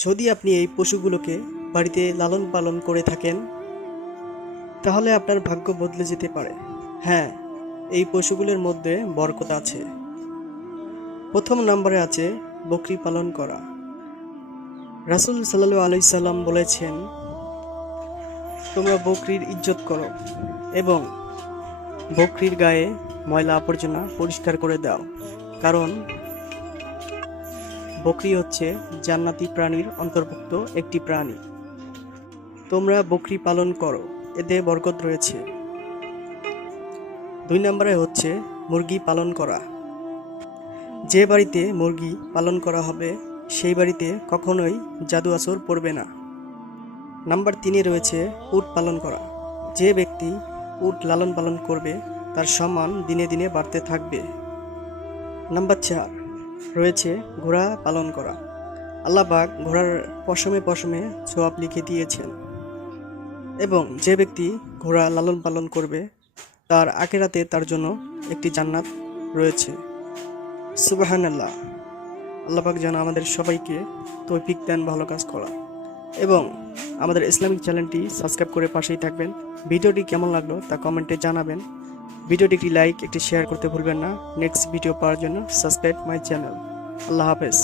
যদি আপনি এই পশুগুলোকে বাড়িতে লালন পালন করে থাকেন, তাহলে আপনার ভাগ্য বদলে যেতে পারে। হ্যাঁ এই পশুগুলোর মধ্যে বরকত আছে। প্রথম নম্বরে আছে, বকরি পালন করা। রাসুল সাল্লু আলাইসাল্লাম বলেছেন, তোমরা বকরির ইজ্জত করো এবং বকরির গায়ে ময়লা আবর্জনা পরিষ্কার করে দাও। কারণ বকরি হচ্ছে জান্নাতি প্রাণীর অন্তর্ভুক্ত একটি প্রাণী। তোমরা বকরি পালন করো, এতে বরকত রয়েছে। দুই নম্বরে হচ্ছে মুরগি পালন করা। যে বাড়িতে মুরগি পালন করা হবে, সেই বাড়িতে কখনোই জাদু আসর পড়বে না। নাম্বার তিনে রয়েছে উট পালন করা। যে ব্যক্তি উট লালন পালন করবে, তার সম্মান দিনে দিনে বাড়তে থাকবে। নাম্বার চার রয়েছে ঘোড়া পালন করা। আল্লাহবাক ঘোড়ার পশমে পশমে ছোয়াব লিখে দিয়েছেন। এবং যে ব্যক্তি ঘোড়া লালন পালন করবে, তার আখেরাতে তার জন্য একটি জান্নাত রয়েছে। সুবাহান আল্লাহ আল্লাপাক যেন আমাদের সবাইকে তৌফিক দেন, ভালো কাজ করা এবং আমাদের ইসলামিক চ্যানেলটি সাবস্ক্রাইব করে পাশেই থাকবেন। ভিডিওটি কেমন লাগল তা কমেন্টে জানাবেন। ভিডিওটি একটি লাইক, একটি শেয়ার করতে ভুলবেন না। নেক্সট ভিডিও পাওয়ার জন্য সাবস্ক্রাইব মাই চ্যানেল। আল্লাহ হাফেজ।